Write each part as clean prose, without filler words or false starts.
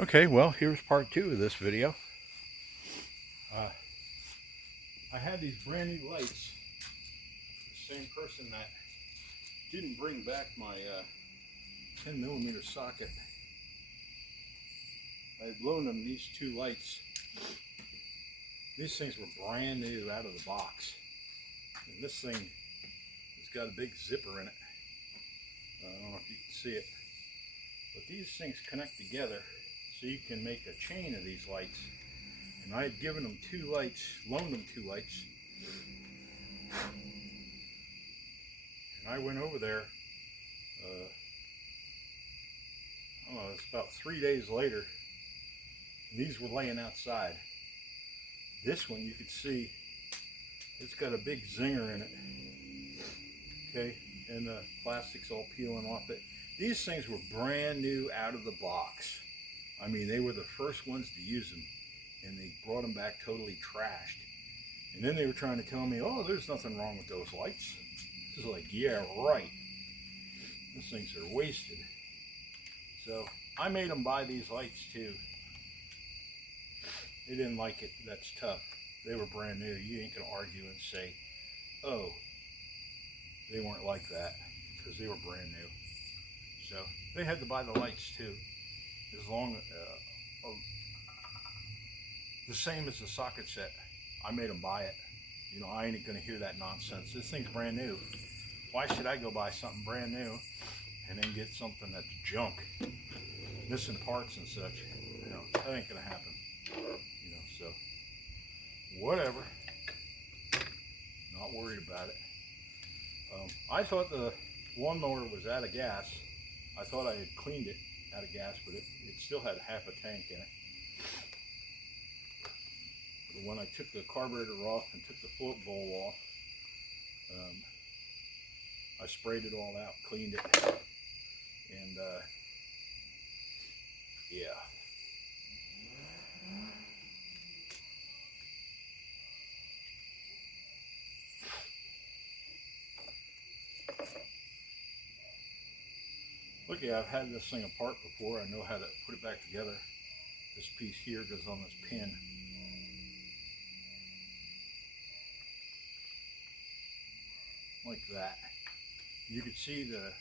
Okay, well, here's part two of this video. Uh, I had these brand new lights. The same person that didn't bring back my 10mm socket. I had loaned them these two lights. These things were brand new out of the box. And this thing has got a big zipper in it. I don't know if you can see it. But these things connect together so you can make a chain of these lights. And I had given them two lights, loaned them two lights. And I went over there, I don't know, it's about 3 days later. And these were laying outside. This one you could see, it's got a big zinger in it. Okay, and the plastic's all peeling off it. These things were brand new out of the box. I mean, they were the first ones to use them, and they brought them back totally trashed. And then they were trying to tell me, oh, there's nothing wrong with those lights. This is like, yeah, right. These things are wasted. So I made them buy these lights too. They didn't like it. That's tough. They were brand new. You ain't gonna argue and say, oh, they weren't like that, because they were brand new. So they had to buy the lights too. As long the same as the socket set. I made them buy it. You know, I ain't gonna hear that nonsense. This thing's brand new. Why should I go buy something brand new and then get something that's junk, missing parts and such? You know, that ain't gonna happen. You know, so whatever. Not worried about it. I thought the lawnmower was out of gas. I thought I had cleaned it out of gas, but it still had half a tank in it. But when I took the carburetor off and took the float bowl off, I sprayed it all out, cleaned it, and yeah. Look, yeah, I've had this thing apart before. I know how to put it back together. This piece here goes on this pin. Like that. You can see the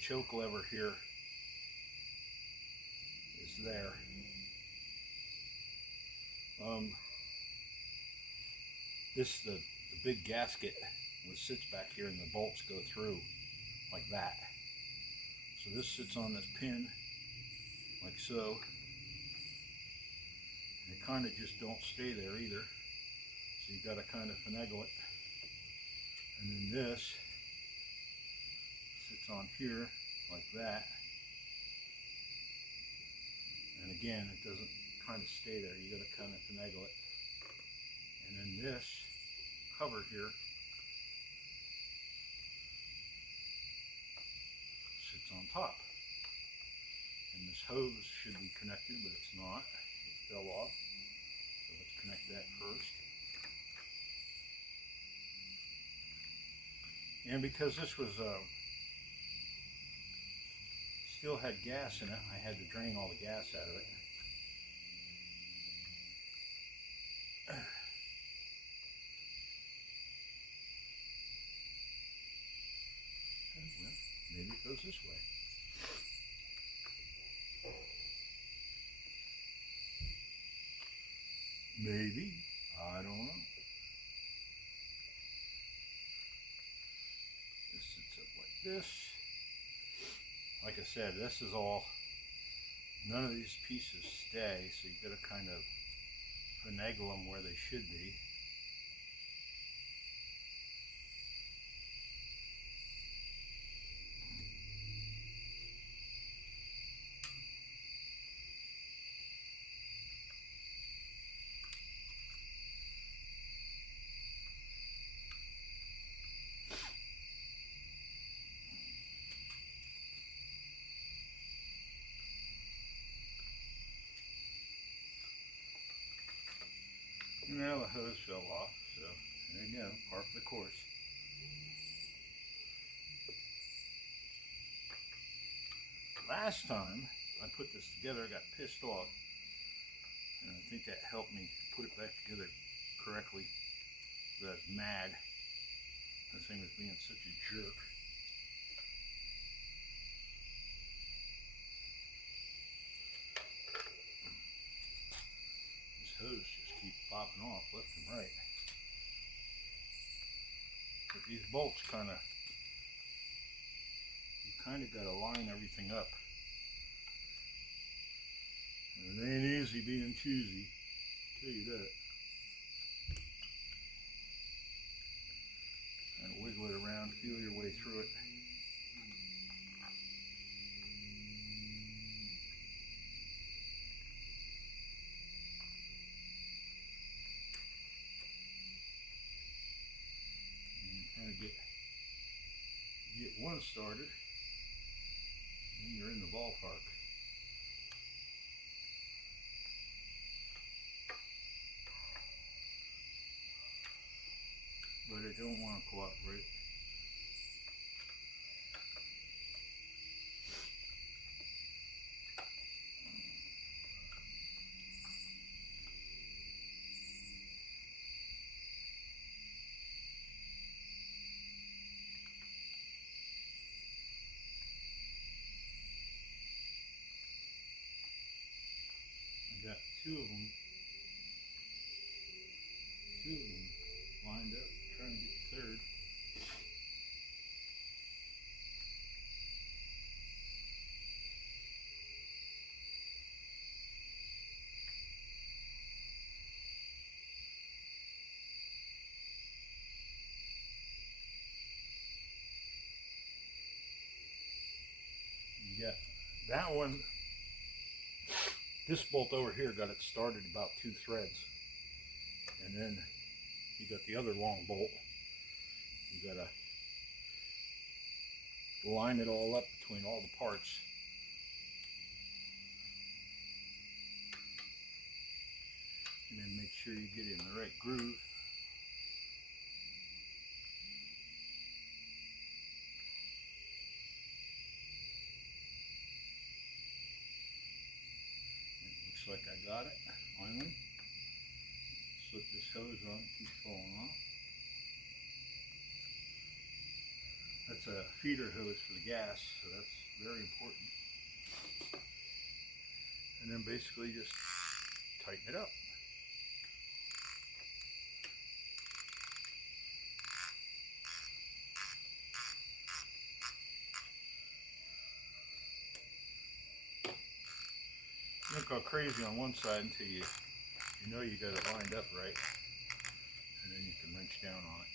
choke lever here is there. The big gasket which sits back here, and the bolts go through like that. So this sits on this pin like so. And it kind of just don't stay there either. So you got to kind of finagle it. And then this sits on here like that. And again, it doesn't kind of stay there. You got to kind of finagle it. And then this cover here sits on top. And this hose should be connected, but it's not. It fell off. So let's connect that first. And because this was still had gas in it, I had to drain all the gas out of it. Well, maybe it goes this way. Maybe. I don't know. This sits up like this. Like I said, this is all, none of these pieces stay, so you gotta kind of finagle them where they should be. Now the hose fell off, so there you go, par for the course. Last time I put this together, I got pissed off, and I think that helped me put it back together correctly. I was mad. The thing was being such a jerk. This hose just keeps popping off left and right. But these bolts you kind of got to line everything up. And it ain't easy being choosy, I'll tell you that. And wiggle it around, feel your way through it. And kind of get one started, and you're in the ballpark. But I don't want to cooperate. I got two of them lined up, trying to get the third. You got that one. This bolt over here got it started about 2 threads, and then you got the other long bolt. You gotta line it all up between all the parts. And then make sure you get in the right groove. It looks like I got it, finally. Slip this hose on, it keeps falling off. That's a feeder hose for the gas, so that's very important. And then basically just tighten it up. Don't go crazy on one side until you know you got it lined up right, and then you can wrench down on it.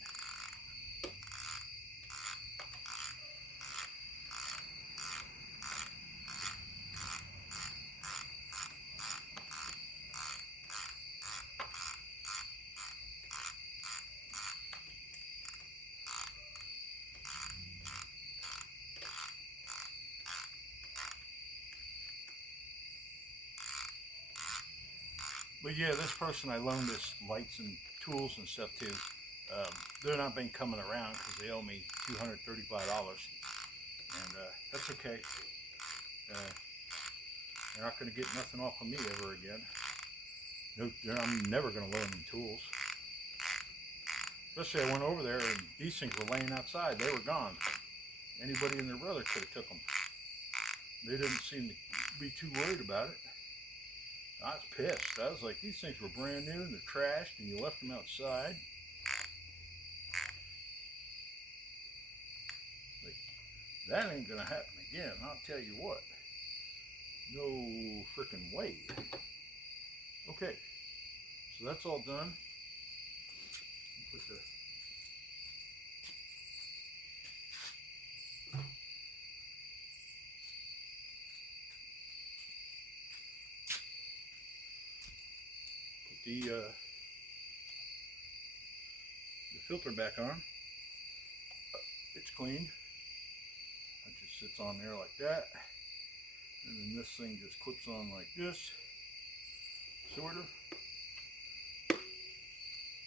But yeah, this person I loaned this lights and tools and stuff to, they're not been coming around because they owe me $235, and that's okay. They're not going to get nothing off of me ever again. No, I'm never going to loan them tools. Especially I went over there and these things were laying outside. They were gone. Anybody and their brother could have took them. They didn't seem to be too worried about it. I was pissed. I was like, these things were brand new and they're trashed and you left them outside. Like, that ain't gonna happen again, I'll tell you what. No frickin' way. Okay, so that's all done. Put the filter back on. It's cleaned. It just sits on there like that, and then this thing just clips on like this, sort of.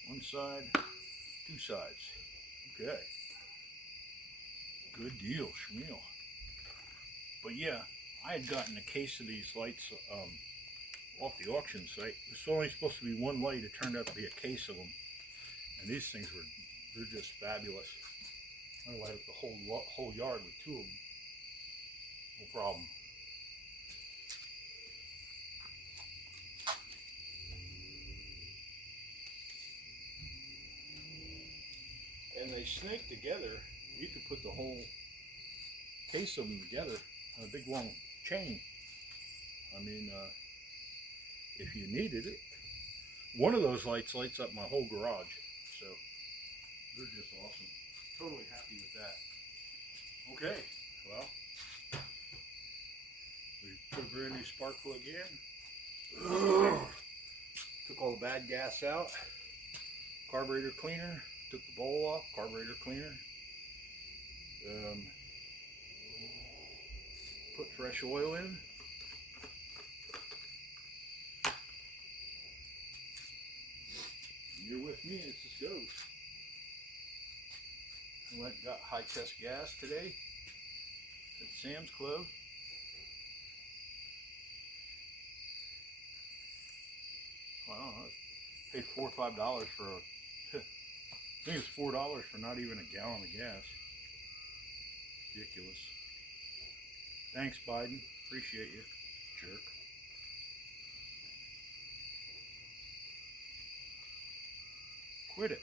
One side, 2 sides. Okay. Good deal, schmeal. But yeah, I had gotten a case of these lights off the auction site. It's only supposed to be one light. It turned out to be a case of them. And these things they're just fabulous. I light up the whole yard with two of them. No problem. And they snake together. You could put the whole case of them together on a big long chain. I mean, if you needed it. One of those lights lights up my whole garage. So they're just awesome. Totally happy with that. Okay, well, we put a brand new spark plug in. Took all the bad gas out. Carburetor cleaner. Took the bowl off. Carburetor cleaner. Put fresh oil in. You're with me as this goes. I went and got high test gas today at Sam's Club. Well, I don't know, I paid $4 or $5 for I think it's $4 for not even a gallon of gas. Ridiculous. Thanks, Biden. Appreciate you, jerk. Quit it.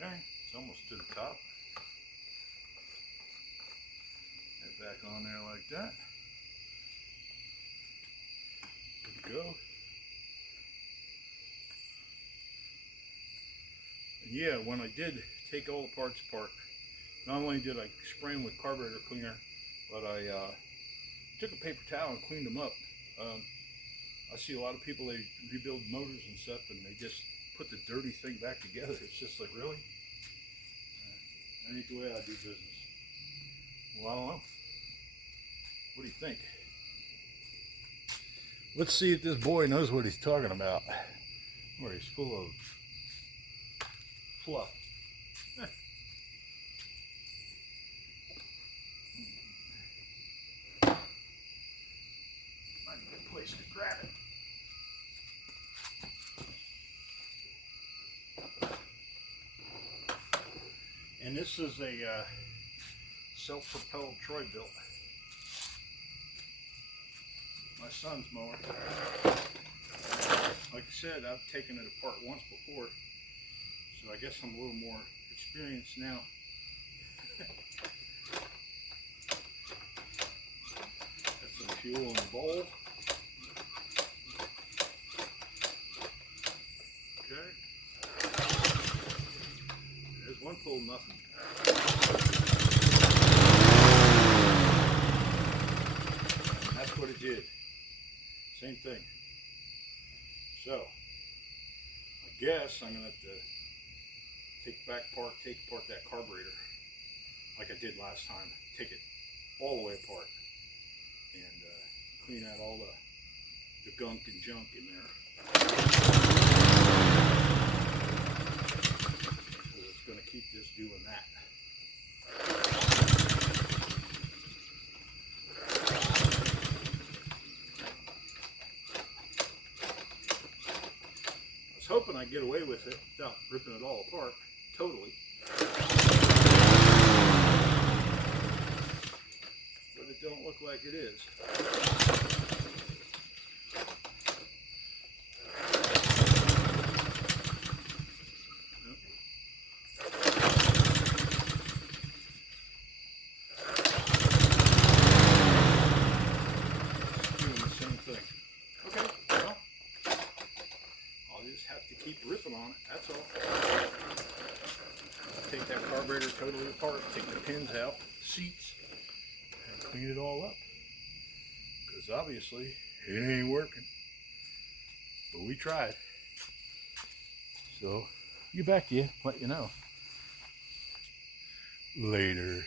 Okay, it's almost to the top. Get back on there like that. Good to go. And yeah, when I did take all the parts apart, not only did I spray them with carburetor cleaner, but I took a paper towel and cleaned them up. I see a lot of people, they rebuild motors and stuff, and they just put the dirty thing back together. It's just like, really? That ain't the way I do business. Well, I don't know. What do you think? Let's see if this boy knows what he's talking about. Or he's full of fluff. Might be a good place to grab it. And this is a self-propelled Troy-Bilt. My son's mower. Like I said, I've taken it apart once before, so I guess I'm a little more experienced now. Got some fuel in the bowl. Okay. There's one full nothing. And that's what it did. Same thing. So, I guess I'm going to have to take apart that carburetor like I did last time. Take it all the way apart and clean out all the gunk and junk in there. So it's going to keep this doing that. Hoping I get away with it without ripping it all apart totally, but it don't look like it is. Doing the same thing. Okay, well, I'll just have to keep ripping on it, that's all. Take that carburetor totally apart, take the pins out, seats, and clean it all up. Because obviously, it ain't working. But we tried. So, get back to you, let you know. Later.